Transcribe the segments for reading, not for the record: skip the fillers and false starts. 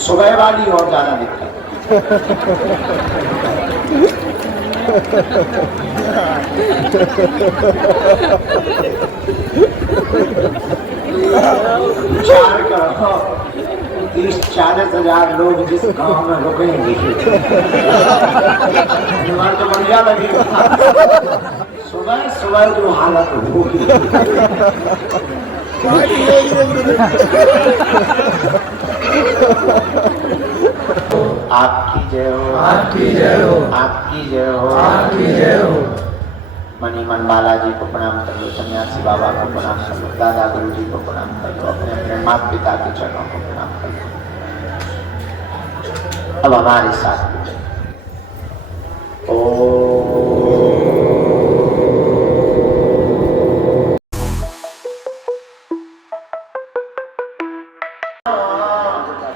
सुबह वाली और ज्यादा दिक्कत। विचार करो 30-40 हजार लोग जिस गांव में रुकेंगे तो बढ़िया लगेगा। सुबह सुबह जो हालत होगी आपकी जय हो, आपकी जय हो, आपकी जय हो, आपकी जय हो। मणिमन बालाजी को प्रणाम कर लो, सन्यासी बाबा को प्रणाम कर लो, दादा गुरु जी को प्रणाम कर लो, अपने अपने माता पिता के चरणों को प्रणाम कर लो। अब हमारे साथ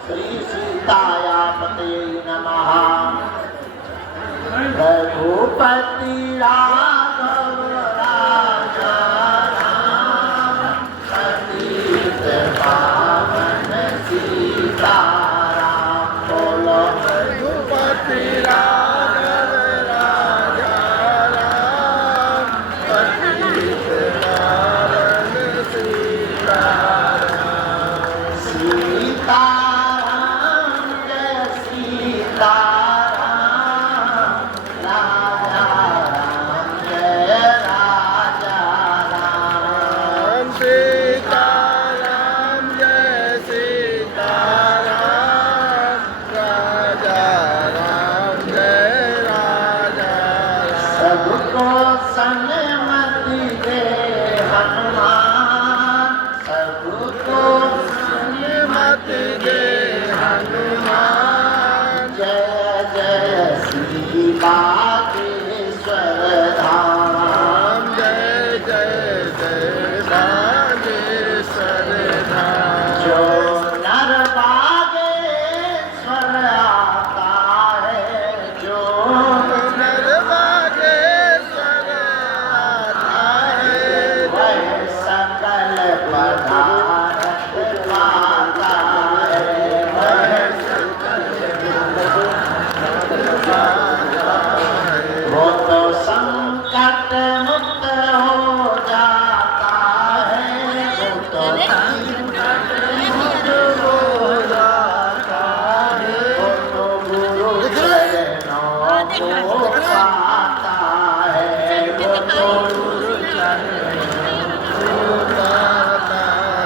श्री सीताया पतये नमः। रघुपति राघव राजा राम, पतित पावन सीताराम। बोलो रघुपति राघव राजा राम, पतित पावन सीताराम। सीताराम जय सीताराम, राजा राम जय राजा राम। सीताराम जय सीताराम, राजा राम जय राजा राम। सबको सन्मति दे हनुमान, सबको सन्मति दे हनुमान। जय जय श्री बागेश्वर धाम, जय जय जय बागेश्वर धाम। जो नर बागेश्वर आता है, जो नर बागेश्वर आता है, वह सकल पदार्थ पाता है, वह वो तो संकट मुक्त हो जाता है, वो तो संकट मुक्त हो जाता है, वो तो गुरु चरणों को पाता है, वो तो गुरु चरणों को पाता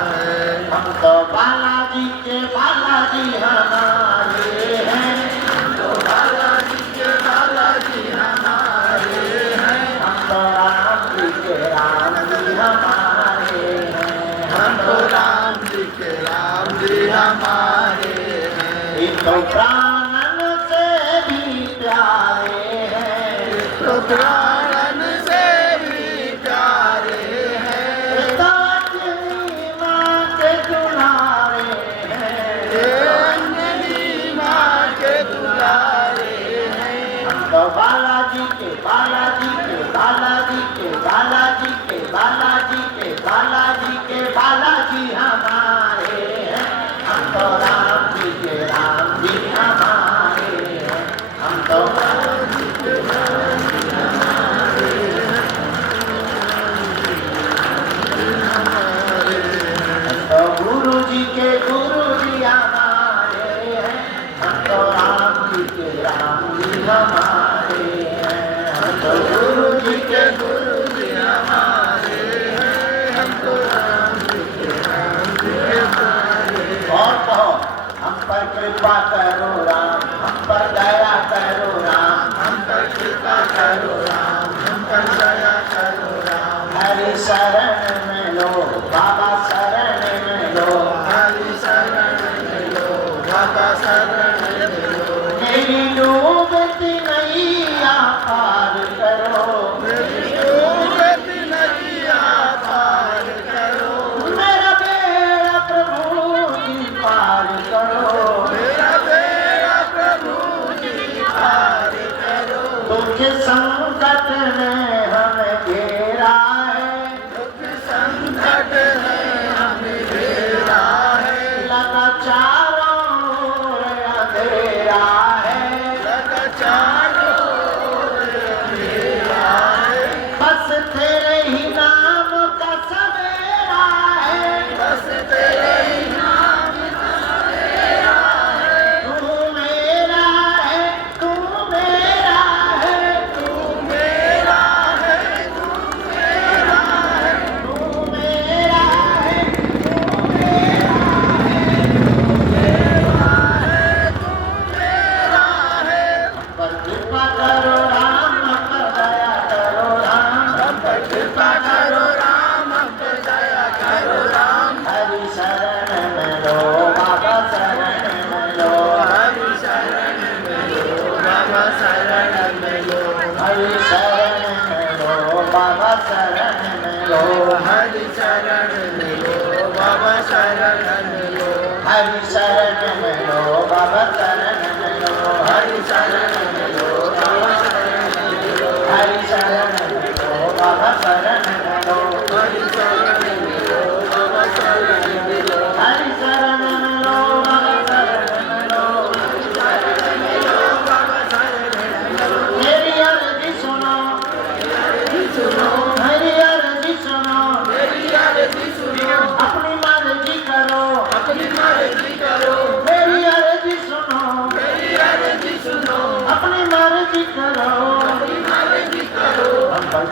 है। हम तो बालाजी के बालाजी हमारे हैं, हम तो बालाजी के बालाजी हमारे हैं, हम तो राम जी के राम जी हमारे हैं, हम तो राम जी के राम जी हमारे हैं। ये तो प्राणन से भी प्यारे हैं, ये तो प्राणन से भी प्यारे हैं। ये तो अंजनी माँ के दुलारे हैं, ये अंजनी माँ के दुलारे हैं। हम तो बालाजी के बालाजी के बालाजी के बालाजी के बालाजी के बालाजी के बालाजी हमारे हैं, हम तो राम जी के राम जी हमारे हैं, हम तो राम जी के राम जी हमारे हैं, हम तो गुरु जी के गुरु जी हमारे हैं, हम तो राम जी के राम जी हमारे हैं, हम तो गुरु जी के गुरु जी हमारे हैं, हम तो राम जी के राम जी हमारे हैं। और कहो हम पर कृपा करो राम, हम पर दया करो राम, हम पर कृपा करो राम, हम पर दया करो राम। हरि शरण में लो बाबा शरण में लो, हरि शरण में लो बाबा शरण में लो। मेरी डूबती नैया पार करो, मेरी डूबती नैया पार करो। मेरा बेड़ा प्रभु जी पार करो, मेरा बेड़ा प्रभु जी पार करो। दुख संकट में हमें घेरा है, दुख संकट में हमें घेरा है। लगा चारों ओर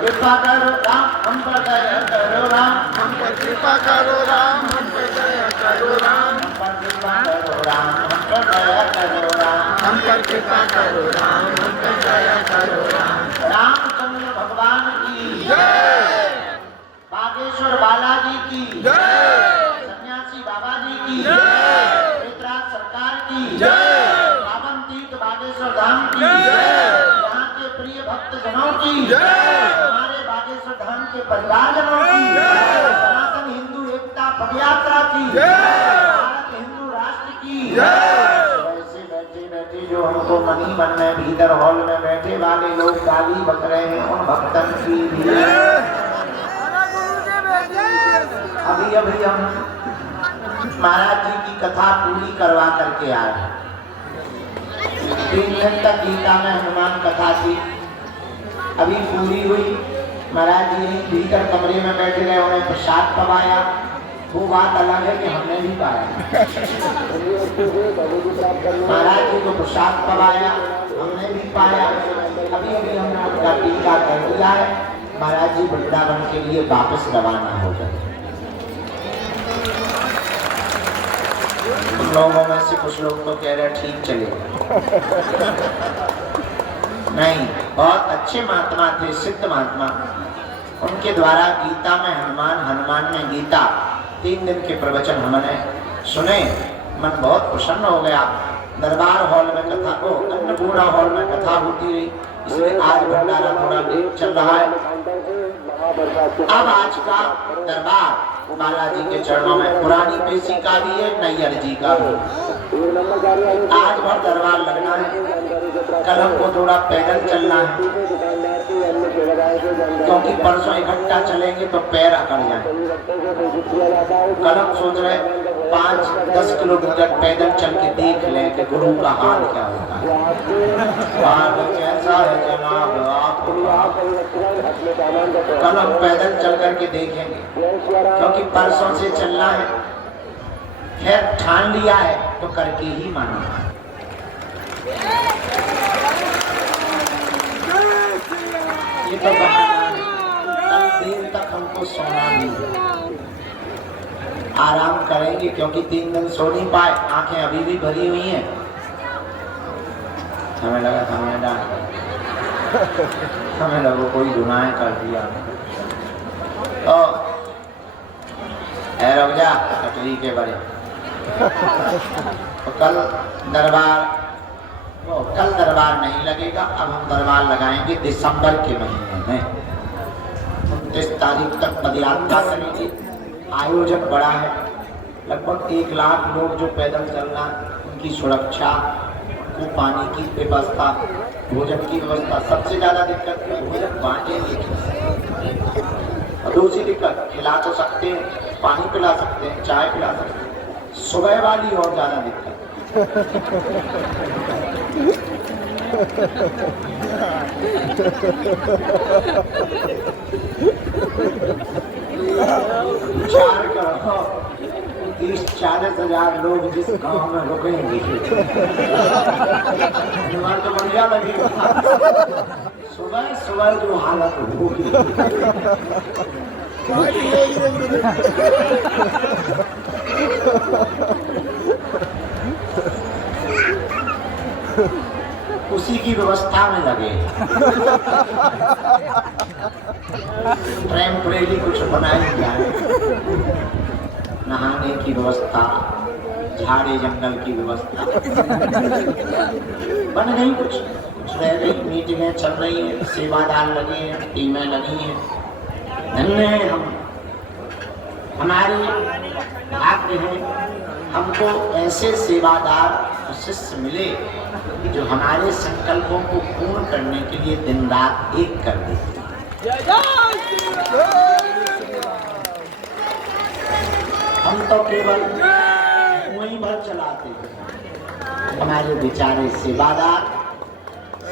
कृपा करो राम, हम पर दया करो राम, हम पर कृपा करो राम, हम पर दया करो राम, हम पर कृपा करो राम, हम पर दया करो राम, हम पर कृपा करो राम, हम पर दया करो राम। रामचंद्र भगवान की जय, बागेश्वर बालाजी की जय, सन्यासी बाबा जी की जय, वितराग सरकार की जय, पावन तीर्थ बागेश्वर धाम की जय, यहाँ के प्रिय भक्त जनों की जय, हमारे बागेश्वर धाम के परिवारजनों की जय, सनातन हिंदू एकता पदयात्रा की जय, भारत हिंदू राष्ट्र की जय। वैसे बैठे बैठे जो हमको मनी मन में भीतर हॉल में बैठे वाले लोग गाली बक रहे हैं उन भक्तन की भी अभी अभी हम महाराज जी की कथा पूरी करवा करके आए। 3 दिन तक गीता में हनुमान कथा थी, अभी पूरी हुई। महाराज जी भीतर कमरे में बैठे रहे, उन्हें प्रसाद पवाया। वो बात अलग है कि हमने भी पाया। महाराज जी को प्रसाद पवाया, हमने भी पाया। अभी अभी हमने उनका टीका कर दिया है। महाराज जी वृंदावन के लिए वापस रवाना हो गए। उन लोगों में से कुछ लोग तो कह रहे ठीक चले, नहीं, बहुत अच्छे महात्मा थे, सिद्ध महात्मा। उनके द्वारा गीता में हनुमान, हनुमान में गीता, 3 दिन के प्रवचन हमने सुने। मन बहुत प्रसन्न हो गया। दरबार हॉल में कथा को, अन्नपूर्णा हॉल में कथा होती रही, इसलिए आज भंडारा थोड़ा लेट चल रहा है। अब आज का दरबार बालाजी के चरणों में पुरानी पेशी का भी है, नैयर जी का भी। आज भर दरबार लगना है। कल हमको थोड़ा पैदल चलना है, क्योंकि परसों इकट्ठा चलेंगे तो पैर अकड़ जाए। कल हम सोच रहे 5-10 किलोमीटर पैदल चल के देख लें कि गुरु का हाल क्या होता है। हाल कैसा है जनाब आपको, कल हम पैदल चल करके देखेंगे, क्योंकि परसों से चलना है। खैर ठान लिया है तो करके ही माना। ये तो बहाना है, कल देर तक हमको सोना नहीं है। आराम करेंगे, क्योंकि 3 दिन सो नहीं पाए, आंखें अभी भी भरी हुई हैं। हमें लगा हमें डांट, हमें लगा कोई गुनाह कर दिया। तो रुक जा कटरी के बड़े। तो कल दरबार नहीं लगेगा। अब हम दरबार लगाएंगे दिसंबर के महीने में। 29 तारीख तक पदयात्रा करेंगे। आयोजन बड़ा है, लगभग 1 लाख लोग जो पैदल चलना, उनकी सुरक्षा, उनको पानी की व्यवस्था, भोजन की व्यवस्था। सबसे ज्यादा दिक्कत है भोजन बांटेंगे। और दूसरी दिक्कत, खिला तो सकते हैं, पानी पिला सकते हैं, चाय पिला सकते हैं। सुबह वाली और ज्यादा दिक्कत। विचार करो, 30-40 हजार लोग जिस गांव में रुकेंगे, तो बढ़िया लगेगा। सुबह सुबह जो हालत होगी, उसी की व्यवस्था में लगे। टेम्परेरी कुछ बनाई जाए, नहाने की व्यवस्था, झाड़ी जंगल की व्यवस्था बन गई, कुछ रह गई। मीटिंगें चल रही हैं, सेवादार लगे हैं, टीमें लगी हैं। धन्य है हम, हमारी भाग्य है हमको ऐसे सेवादार और शिष्य मिले जो हमारे संकल्पों को पूर्ण करने के लिए दिन रात एक कर दे। हम तो केवल वहीं भर चलाते हैं। हमारे बेचारे सेवादार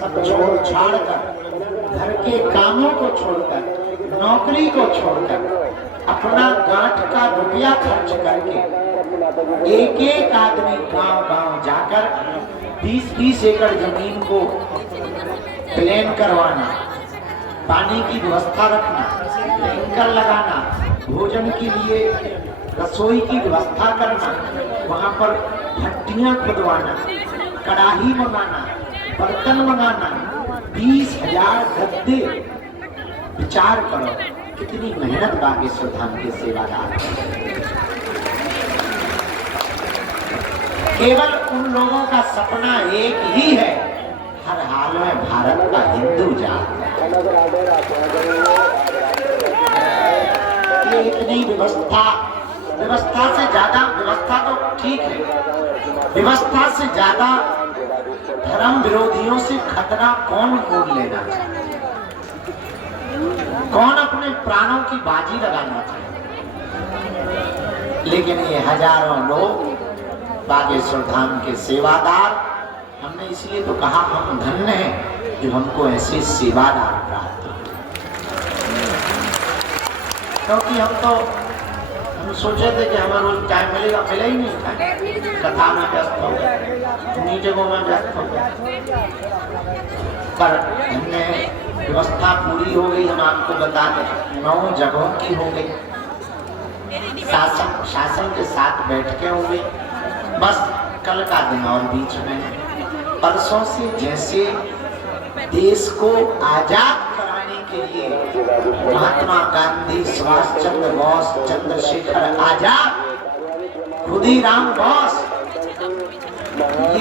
सब छोड़ छाड़ कर, घर के कामों को छोड़कर, नौकरी को छोड़कर, अपना गांठ का रुपया खर्च करके एक एक आदमी गांव-गांव जाकर 20-20 एकड़ जमीन को प्लेन करवाना, पानी की व्यवस्था रखना, टैंकर लगाना, भोजन के लिए रसोई की व्यवस्था करना, वहां पर भट्टियां खुदवाना, कढ़ाई मंगाना, बर्तन मंगाना, 20,000 गद्दे। विचार करो कितनी मेहनत बागेश्वर धाम के सेवादार। केवल उन लोगों का सपना एक ही है, हर हाल में भारत का हिंदू जात। ये इतनी व्यवस्था से ज्यादा, व्यवस्था तो ठीक है, व्यवस्था से ज्यादा धर्म विरोधियों से खतरा कौन मोल लेना चाहिए, कौन अपने प्राणों की बाजी लगाना चाहिए। लेकिन ये हजारों लोग बागेश्वर धाम के सेवादार, हमने इसलिए तो कहा हम धन्य हैं जो हमको ऐसे सेवादार प्राप्त हुए। क्योंकि हम सोचे थे कि हमें रोज टाइम मिलेगा, मिला ही नहीं था, कथा में व्यस्त हो गए, उन्हीं जगहों में व्यस्त हो गए। पर हमने व्यवस्था पूरी हो गई, हम आपको बता दें 9 जगहों की हो गई, शासन के साथ बैठकें हो गई। बस कल का दिन और बीच में, परसों से जैसे देश को आजाद कराने के लिए महात्मा गांधी, सुभाष चंद्र बोस, चंद्रशेखर आजाद, खुदीराम बोस,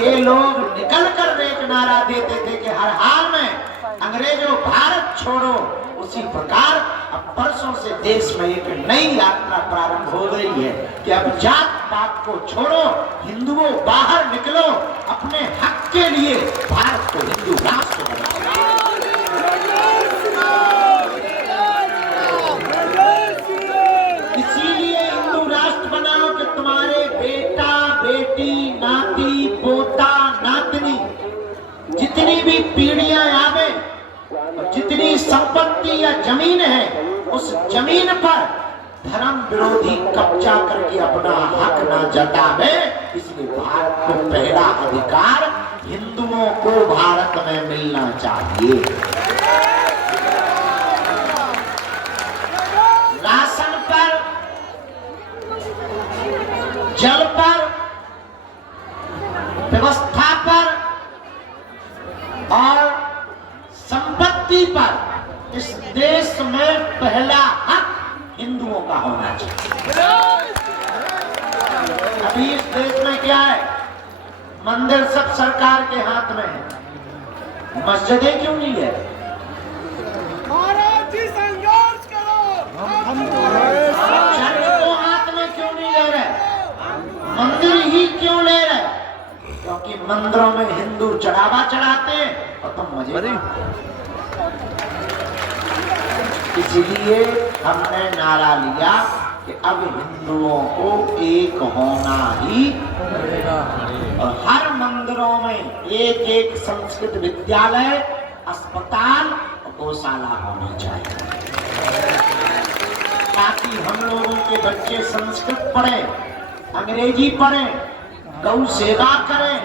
ये लोग निकल कर एक नारा देते थे कि हर हाल में अंग्रेजों भारत छोड़ो, उसी प्रकार अब परसों से देश में एक नई यात्रा प्रारंभ हो रही है कि अब जात पात को छोड़ो, हिंदुओं बाहर निकलो, अपने हक के लिए भारत को हिंदू राष्ट्र बनाओ। इसीलिए हिंदू राष्ट्र बनाओ कि तुम्हारे बेटा बेटी, नाती पोता नातनी, जितनी भी पीढ़ियां आवे, और जितनी संपत्ति या जमीन है, उस जमीन पर धर्म विरोधी कब्जा करके अपना हक ना जतावे। इसलिए भारत को पहला अधिकार हिंदुओं को भारत में मिलना चाहिए। राशन पर, जल पर, व्यवस्था पर और संपत्ति पर इस देश में पहला हक हिंदुओं का होना चाहिए। अभी इस देश में क्या है, मंदिर सब सरकार के हाथ में है, मस्जिदें क्यों नहीं है? संघर्ष करो, चर्च को हाथ में क्यों नहीं ले रहे, मंदिर ही क्यों ले रहे? क्योंकि मंदिरों में हिंदू चढ़ावा चढ़ाते हैं और तुम मजे। इसलिए हमने नारा लिया कि अब हिंदुओं को एक होना ही, और हर मंदिरों में एक एक संस्कृत विद्यालय, अस्पताल और गौशाला होनी चाहिए, ताकि हम लोगों के बच्चे संस्कृत पढ़ें, अंग्रेजी पढ़ें, गौ सेवा करें।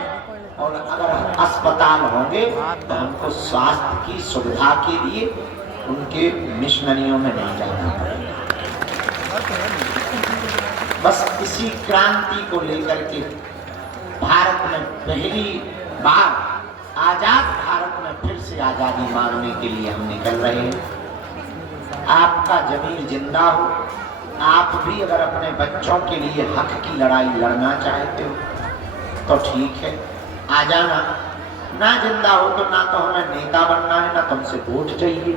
और अगर अस्पताल होंगे तो हमको स्वास्थ्य की सुविधा के लिए उनके मिशनरियों में नहीं जाना पड़ेगा। बस इसी क्रांति को लेकर के भारत में पहली बार, आजाद भारत में फिर से आजादी मांगने के लिए हम निकल रहे हैं। आपका जमीर जिंदा हो, आप भी अगर अपने बच्चों के लिए हक की लड़ाई लड़ना चाहते हो तो ठीक है, आ जाना। ना जिंदा हो तो ना तो हमें नेता बनना है, ना तुमसे वोट चाहिए।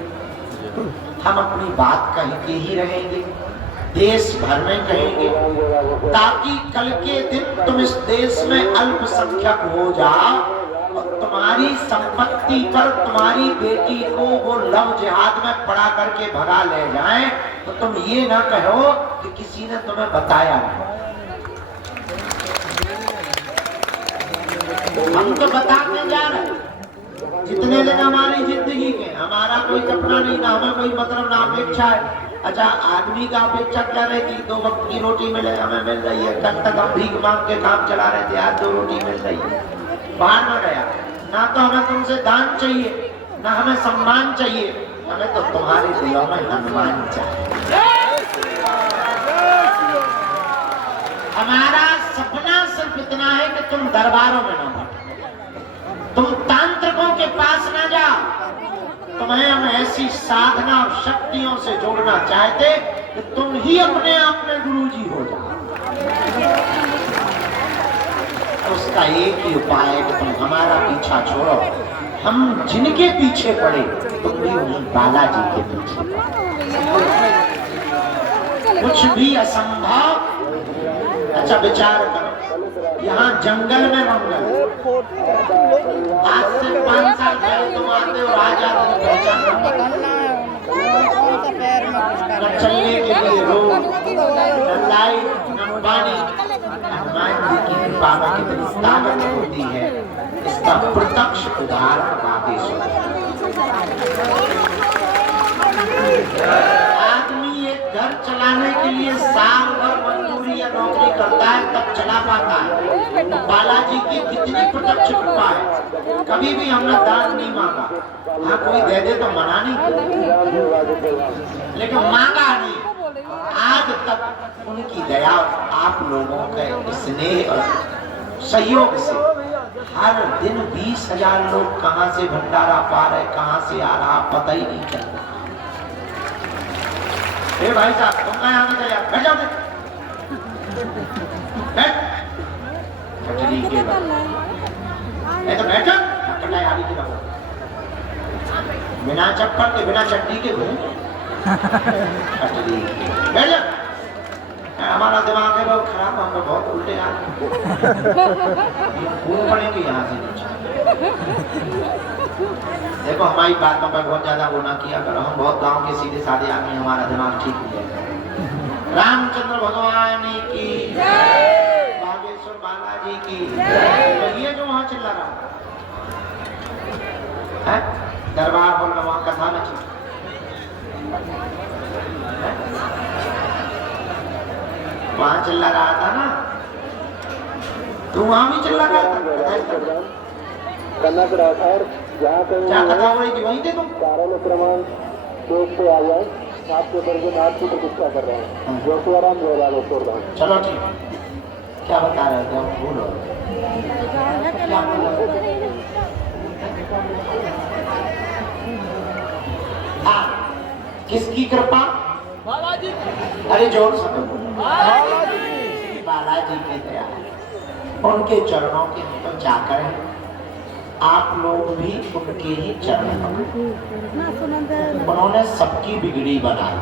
हम अपनी बात कह के ही रहेंगे, देश भर में कहेंगे, ताकि कल के दिन तुम इस देश में अल्पसंख्यक हो जाओ और तुम्हारी संपत्ति पर तुम्हारी बेटी को वो लव जिहाद में पड़ा करके भगा ले जाएं, तो तुम ये ना कहो कि किसी ने तुम्हें बताया नहीं। हम तो बताते जा रहे हैं, जितने दिन हमारी जिंदगी के, हमारा कोई सपना नहीं, ना हमें कोई मतलब, ना अपेक्षा है। अच्छा, आदमी का अपेक्षा क्या रहती, 2 वक्त की रोटी मिले, हमें मिल रही है। कल तक हम भीख मांग के काम चला रहे थे, आज 2 रोटी मिल रही है। बाहर में गया, ना तो हमें तुमसे दान चाहिए, ना हमें सम्मान चाहिए, हमें तो तुम्हारे दिलों में हनुमान चाहिए। हमारा सपना सिर्फ इतना है कि तुम दरबारों में न भटको, तुम तांत्रिकों के पास न जाओ। तुम्हें हम ऐसी साधना और शक्तियों से जोड़ना चाहते कि तुम ही अपने आप में गुरुजी हो जाओ। उसका एक ही उपाय है कि तुम हमारा पीछा छोड़ो। हम जिनके पीछे पड़े तुम भी उन्हीं बालाजी के पीछे पड़ो। कुछ भी असंभव। अच्छा विचार करो, यहाँ जंगल में मंगल, आज से 5 साल पहले तुम आते और आज आते तो पहचान न चलने के लिए रोड, न लाइट, न पानी। हनुमान जी की कृपा में कितनी ताकत होती है, इसका प्रत्यक्ष उदाहरण बागेश्वर। आदमी एक घर चलाने के लिए साल भर मजदूरी या नौकरी करता है तब चला पाता है। तो बालाजी की कितनी प्रत्यक्ष कृपा है। कभी भी हमने दान नहीं मांगा, हाँ कोई दे दे तो मना नहीं, लेकिन मांगा नहीं। आज तक उनकी दया, आप लोगों के स्नेह और सहयोग से हर दिन 20,000 लोग कहां से भंडारा पा रहे, कहां से आ रहा पता ही नहीं चलता। ए भाई साहब तुम कहाँ आगे चले, बैठ जाओ, बैठ कटरी के बाद तो बैठ कटाई आगे की रहो, बिना चप्पल के बिना चड्डी के घूम कटरी बैठ जा। हमारा दिमाग है बहुत खराब, हम लोग बहुत उल्टे आते घूम पड़ेंगे यहाँ से नीचे। देखो हमारी बातों पर बहुत ज्यादा वो ना किया करो, हम बहुत गांव के सीधे साधे आदमी, हमारा दिमाग ठीक नहीं है। रामचंद्र भगवान की जय, बागेश्वर बालाजी की जय। ये जो वहां चिल्ला रहा है दरबार बोल रहा, वहां कथा में चिल्ला, वहां चिल्ला रहा था ना, तू वहां भी चिल्ला रहा था। करना पड़ा था और क्या कथा हो रही थी वहीं थे तुम? कारण क्रमांक 2 पे आ जाए, आपके वर्ग में आपकी प्रतीक्षा कर रहे हैं, जो आराम हो रहा है। चलो ठीक, क्या बता रहे थे हम? भूलो हाँ, किसकी कृपा? बालाजी। अरे जोर से बालाजी की दया, उनके चरणों के अंदर जाकर आप लोग भी उनके ही चरण पकड़ो। उन्होंने सबकी बिगड़ी बनाई,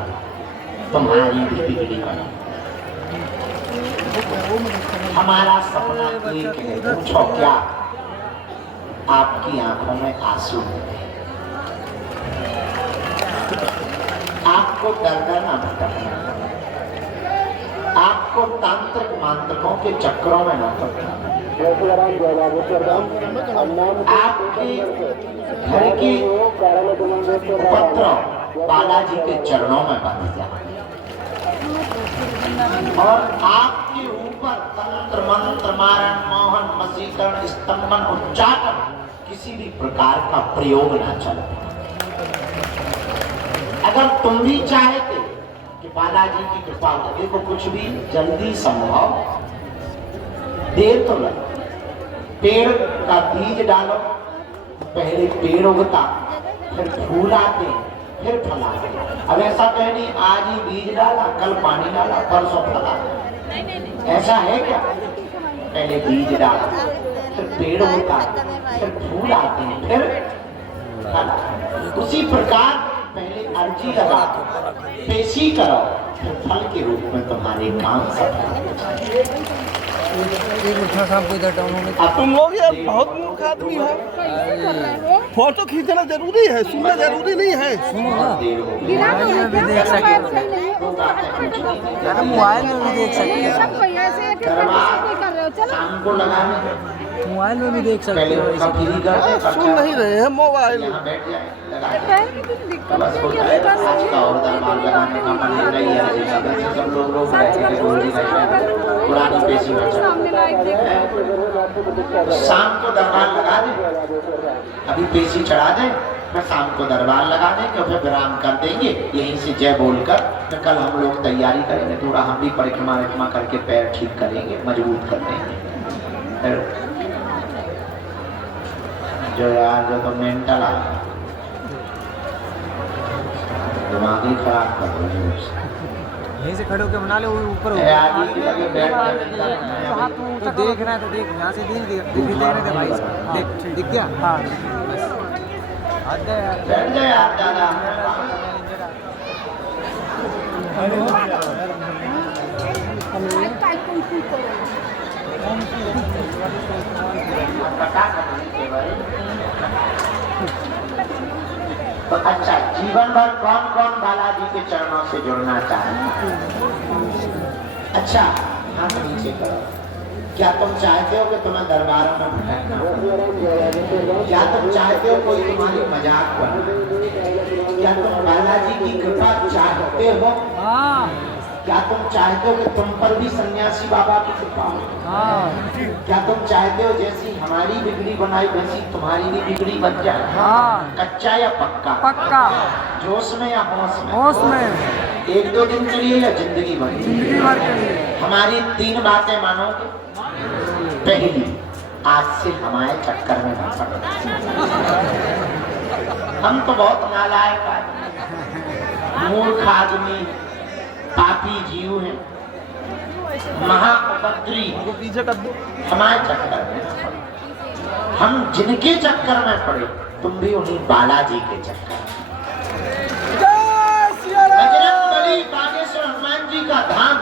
तुम्हारी भी बिगड़ी बनाई। हमारा सपना एक है, पूछो क्या? आपकी आंखों में आंसू है, आपको डर ना भटकना, आपको तांत्रिक मांत्रिकों के चक्रों में न पड़ना। आपके घर की पत्र बालाजी के चरणों में बंध जाए और आपके ऊपर तंत्र मंत्र मारण मोहन वशीकरण स्तंभन उच्चाटन किसी भी प्रकार का प्रयोग न चले। अगर तुम भी चाहते कि बालाजी की कृपा हो, देखो कुछ भी जल्दी संभव, देर तो लगे। पेड़ का बीज डालो, पहले पेड़ उगता, फिर फूल आते, फिर फल आते। अब ऐसा कहे नहीं आज ही बीज डाला, कल पानी डाला, परसों फल आता, ऐसा है क्या? पहले बीज डाला, फिर पेड़ उगता, फिर फूल आते हैं, फिर फल। उसी प्रकार पहले अर्जी लगा, पेशी करो, फिर फल के रूप में तुम्हारे काम सफल। तुम लोग यार बहुत मूर्ख आदमी हो। फोटो खींचना जरूरी है, सुनना जरूरी नहीं है। मोबाइल में भी देख सकते हैं, मोबाइल में भी देख सकते हो। सुन नहीं रहे हैं मोबाइल। शाम को दरबार लगा दे, अभी पेशी चढ़ा दे, फिर शाम को दरबार लगा देंगे और फिर विराम कर देंगे। यहीं से जय बोलकर फिर कल हम लोग तैयारी करेंगे, थोड़ा हम भी परिक्रमा करके पैर ठीक करेंगे, मजबूत कर देंगे। जो यार जो तो मेंटल आ दिमाग ही खराब कर रहे हैं। यहीं से खड़े होकर बना ले, ऊपर आगे लगे बैठ तो देख रहा है तो देख, यहाँ से देख रहे थे भाई, देख दिख गया। हाँ बैठ जाए यार दादा। तो अच्छा, जीवन भर कौन कौन बालाजी के चरणों से जुड़ना चाहे? अच्छा, हाथ नीचे करो। क्या तुम चाहते हो कि तुम्हें दरबारों में भटकना? क्या तुम चाहते हो कोई तुम्हारी मजाक बनाए? क्या तुम बालाजी की कृपा चाहते हो? क्या तुम चाहते हो कि तुम पर भी सन्यासी बाबा की कृपा हो? क्या तुम चाहते हो जैसी हमारी बिगड़ी बनाई वैसी तुम्हारी भी बिगड़ी बन जाए? कच्चा या पक्का? पक्का। जोश में या होश में? होश में। 1-2 दिन के लिए या जिंदगी भर? जिंदगी भर के लिए। हमारी 3 बातें मानोगे। पहली, आज से हमारे चक्कर में ना पड़ो। हम तो बहुत नालायक आदमी, मूर्ख आदमी, पापी जीव हैं, महाउपद्री, हमारे चक्कर में ना पड़ो। हम जिनके चक्कर में पड़े तुम भी उन्हीं बालाजी के चक्कर में। बजरंगबली बागेश्वर हनुमान जी का धाम,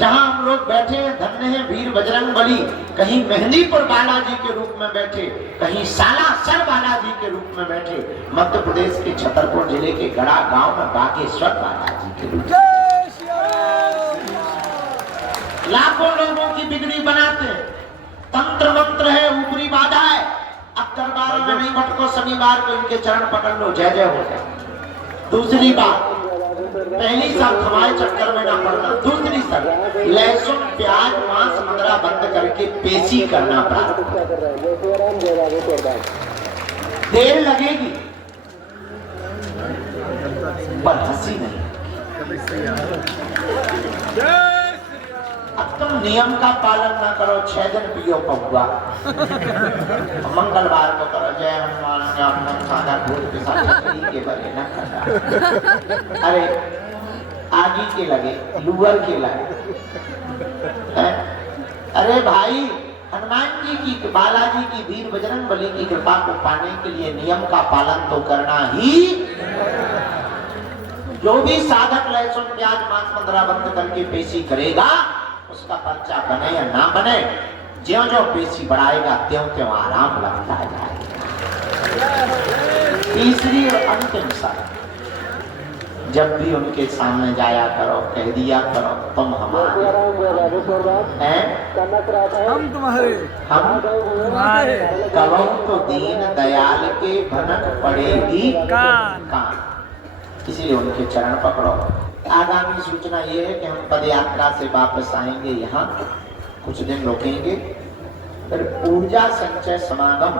जहां हम लोग बैठे हैं, धन्य है वीर बजरंगबली। कहीं मेहंदीपुर बालाजी के रूप में बैठे, कहीं सालासर बालाजी के रूप में बैठे, मध्य प्रदेश के छतरपुर जिले के गड़ा गांव में बागेश्वर बालाजी के रूप में लाखों लोगों की बिगड़ी बनाते हैं। तंत्र मंत्र है, ऊपरी बाधा है। अब दरबारों में नहीं भटको, शनिवार को इनके चरण पकड़ लो, जय जय हो जाए। दूसरी बात, पहली शर्त हमारे चक्कर में ना पड़ना। दूसरी शर्त, लहसुन प्याज मांस मदरा बंद करके पेशी करना प्रारंभ। देर लगेगी पर हंसी नहीं। अब तुम नियम का पालन ना करो, 6 दिन पियो पौवा, मंगलवार को करो जय हनुमान सादा भूत के साथ के बने ना करना। अरे आगे के लगे, लुअर के लगे। अरे भाई, हनुमान जी की, बालाजी की, वीर बजरंगबली की कृपा को पाने के लिए नियम का पालन तो करना ही। जो भी साधक लहसुन प्याज मांस मदरा बंद करके पेशी करेगा, उसका पर्चा बने या ना बने, ज्यों-ज्यों पेशी बढ़ाएगा त्यों-त्यों आराम लगता जाएगा। तीसरी और अंतिम शर्त, जब भी उनके सामने जाया करो, कह दिया करो तुम हमारे हैं, हम तुम्हारे, हम तुम्हारे। कहो तो दीन दयाल के भनक पड़ेगी कान। इसलिए उनके चरण पकड़ो। आगामी सूचना ये है कि हम पद यात्रा से वापस आएंगे, यहाँ कुछ दिन रुकेंगे, फिर ऊर्जा संचय समागम,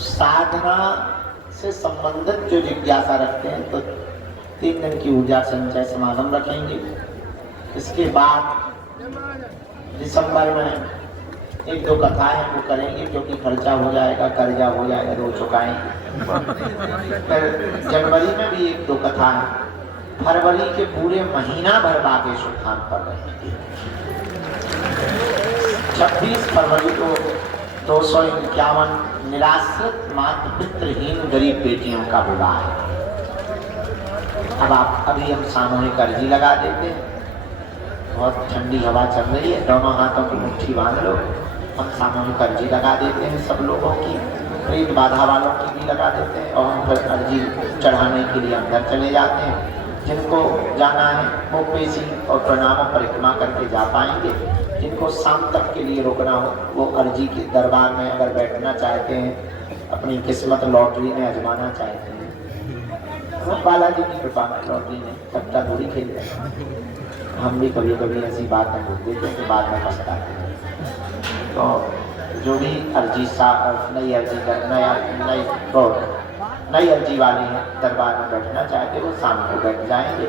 साधना से संबंधित जो जिज्ञासा रखते हैं तो 3 दिन की ऊर्जा संचय समागम रखेंगे। इसके बाद दिसंबर में 1-2 कथाएं वो करेंगे, क्योंकि खर्चा हो जाएगा, कर्जा हो जाएगा, वो चुकाएंगे। फिर जनवरी में भी 1-2 कथा है। फरवरी के पूरे महीना भर बागेश्वर धाम पर रहेंगे। 26 फरवरी को 251 निराश्रित मातृ पितृहीन गरीब बेटियों का विवाह है। अब अभी हम सामूहिक अर्जी लगा देते हैं। बहुत ठंडी हवा चल रही है, दोनों हाथों की मुट्ठी बांध लो। हम सामूहिक अर्जी लगा देते हैं सब लोगों की, प्रेत बाधा वालों की भी लगा देते हैं, और हम फिर अर्जी चढ़ाने के लिए अंदर चले जाते हैं। जिनको जाना है वो पेशी और प्रणाम परिक्रमा करके जा पाएंगे। जिनको शाम तक के लिए रुकना हो वो अर्जी के दरबार में अगर बैठना चाहते हैं, अपनी किस्मत लॉटरी में आजमाना चाहते हैं, हम बालाजी की कृपा में लॉटरी में सट्टा थोड़ी खेल रहे हैं। हम भी कभी कभी ऐसी बातें बोल देते हैं कि बाद में पछताते हैं। तो जो भी अर्जी नई अर्जी कर नई अर्जी वाले हैं दरबार में बैठना चाहते वो शाम को बैठ जाएंगे,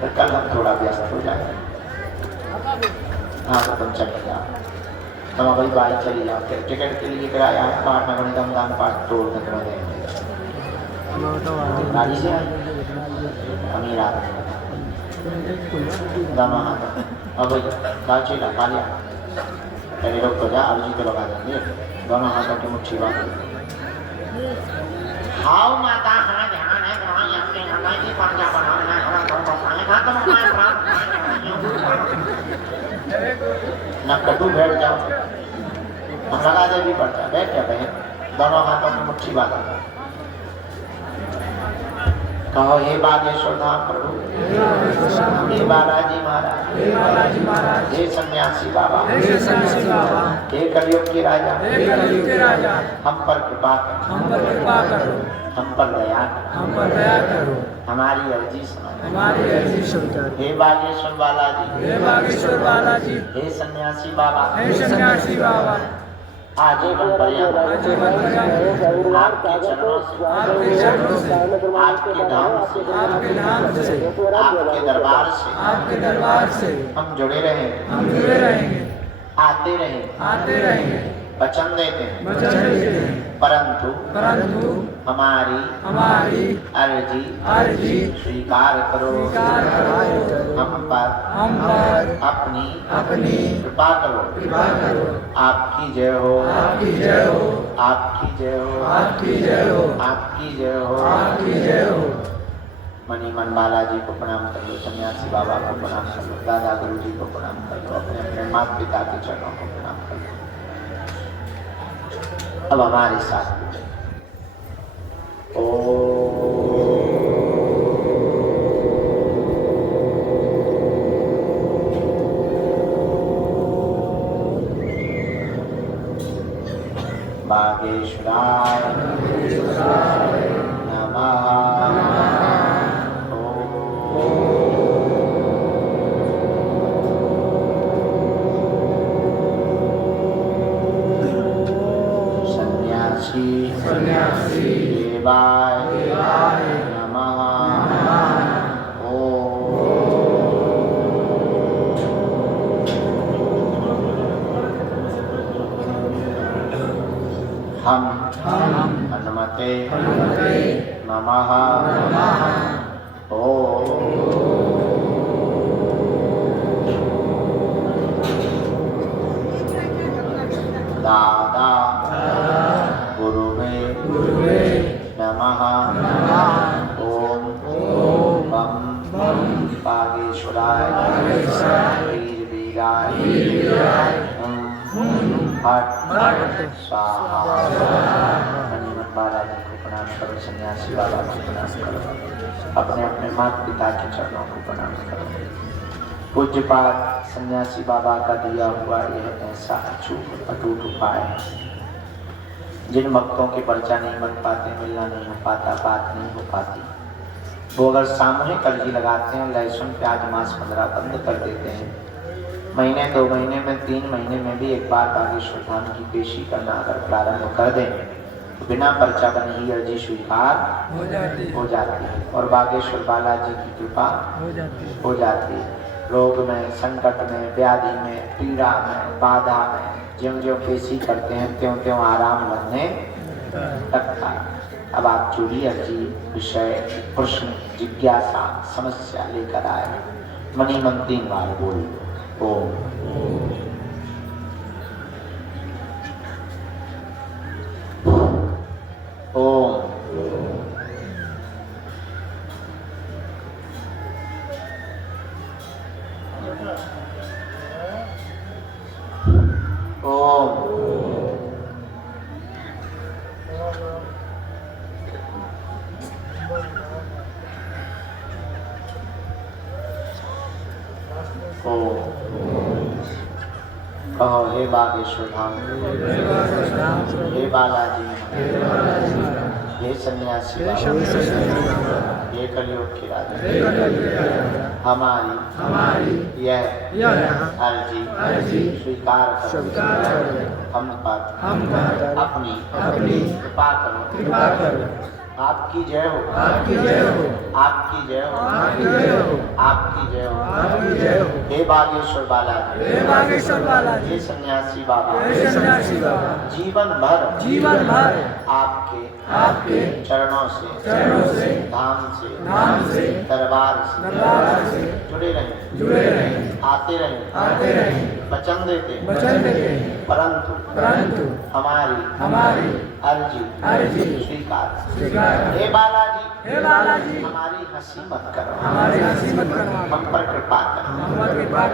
तो कल हम थोड़ा व्यस्त हो जाएंगे। हाँ तो तुम चले जाओ, तुम अभी बाहर चली जाओ, टिकट के लिए किराया है, पाठ में गणित दान पाठ तोड़ कर तुम्हें देंगे। गाड़ी से अमीर आदमी दोनों हाथ अब दाची ला खा लिया, पहले लोग तो जा अर्जी को लगा देंगे, दोनों हाथों की मुट्ठी बांध। हाउ माता हाँ ध्यान है वहाँ आपके हमारे भी पंजा बना रहे हैं, हमारा घर बताएं ना तुम हमारे प्राप्त न कटु बैठ जाओ, हम लगा दे भी पड़ता बैठ क्या बहन, दोनों हाथों की मुट्ठी बांधा। कहो हे बागेश्वर धाम प्रभु, हे बालाजी महाराज, हे सन्यासी बाबा, हे कलयुग के राजा, हम पर कृपा करो, हम पर दया करो, हमारी अर्जी सुनो। हे बागेश्वर बालाजी, हे सन्यासी बाबा, आजीवन पर्यंत आपके चरणों से, आपके धाम से, आपके दरबार से हम जुड़े रहें, आते रहें, वचन देते हैं, परंतु हमारी अर्जी स्वीकार करो, हम पर अपनी कृपा करो। आपकी जय हो, आपकी जय हो। मनी मन बालाजी को प्रणाम कर लो, सन्यासी बाबा को प्रणाम कर लो, दादा गुरु जी को प्रणाम कर लो, अपने अपने माता पिता के चरणों को प्रणाम कर लो। अब हमारे साथ बागेश्वराय नमः। सन्यासी देवाय नमः। हम हनुमते नमः। दादा गुरुवे नमः। ओम बम बागेश्वराय वीराय हट स्वाहा। हनुमान बालाजी को प्रणाम करो, सन्यासी बाबा को प्रणाम करो, अपने अपने माता पिता के चरणों को प्रणाम करो। पूज्यपाद सन्यासी बाबा का दिया हुआ यह ऐसा अटूट उपाय है, जिन भक्तों के पर्चा नहीं बन पाते, मिलना नहीं हो पाता, बात नहीं हो पाती, वो अगर सामूहिक अर्जी लगाते हैं, लहसुन प्याज मांस 15 बंद कर देते हैं, महीने 2 महीने में 3 महीने में भी एक बार बागेश्वर धाम की पेशी करना अगर प्रारंभ कर दें तो बिना पर्चा बने ही अर्जी स्वीकार हो जाती है और बागेश्वर बालाजी की कृपा हो जाती है। रोग में, संकट में, व्याधि में, पीड़ा में, बाधा में ज्यों ज्यों पेशी करते हैं त्यों त्यों आराम बनने लगता है। अब आप जो भी अर्जी, विषय, प्रश्न, जिज्ञासा, समस्या लेकर आए, मनी मन 3 बार बोल ओम। ओम कहो हे बागेश्वर धाम, हे बालाजी, हे सन्यासी बाबा, हे कलयुग के राजा, हमारी यह अर्जी स्वीकार करो। हम पर अपनी कृपा करो। आपकी जय हो, आपकी जय हो, आपकी जय हो, आपकी जय हो। हे बागेश्वर बालाजी, हे सन्यासी बाबा, जीवन भर आपके चरणों से धाम से दरबार से जुड़े रहें, आते रहें, वचन देते, परंतु हमारी अर्जी स्वीकार। हे बालाजी, हमारी हंसी मत करो, हम पर कृपा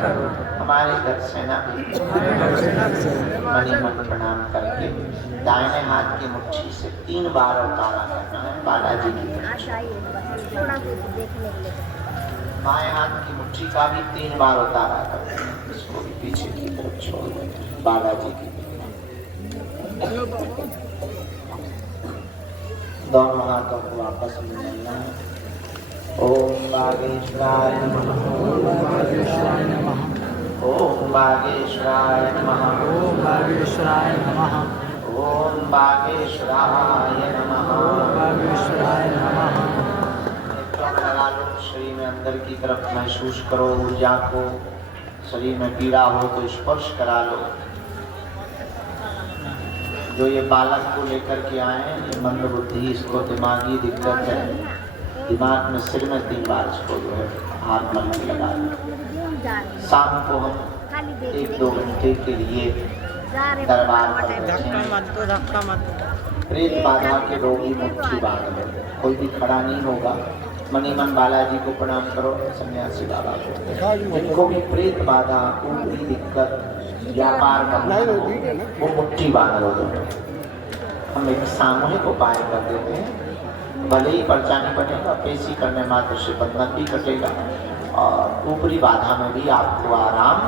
करो। हमारे घर सेना मणि मन प्रणाम करके दाहिने हाथ की मुट्ठी से 3 बार उतारा करना है बालाजी की। बाएं हाथ की मुट्ठी का भी 3 बार उतारा करना है, इसको भी पीछे की तरफ छोड़ देना बालाजी की। दोनों हाथों को वापस मिलाना है। ओम बागेश्वराय नमः, ओम बागेश्वराय नमः, ओम बागेश्वराय नमः, ओम बागेश्वराय नमः, ओम बागेश्वराय नमः, ओम बागेश्वराय नमः। नेत्रों में लगा लो, शरीर में अंदर की तरफ महसूस करो ऊर्जा को। शरीर में पीड़ा हो तो स्पर्श करा लो। जो ये बालक को लेकर के आए हैं, ये मंद बुद्धि, इसको दिमागी दिक्कत है, दिमाग में सिर में 3 बार इसको जो है हाथ मल के लगा लो। शाम को हम 1-2 घंटे के लिए दरबार पर प्रेत बाधा के रोगी मुट्ठी बांध लो, कोई भी खड़ा नहीं होगा। मणि मन बालाजी को प्रणाम करो, सन्यासी बाबा को। जिनको भी प्रेत बाधा, ऊपरी दिक्कत, व्यापार करना, वो मुट्ठी बांध लो। हम एक सामूहिक उपाय कर देते हैं, भले ही पर्चा नहीं बनेगा, पेशी करने मात्र से बंधन भी कटेगा और ऊपरी बाधा में भी आपको आराम।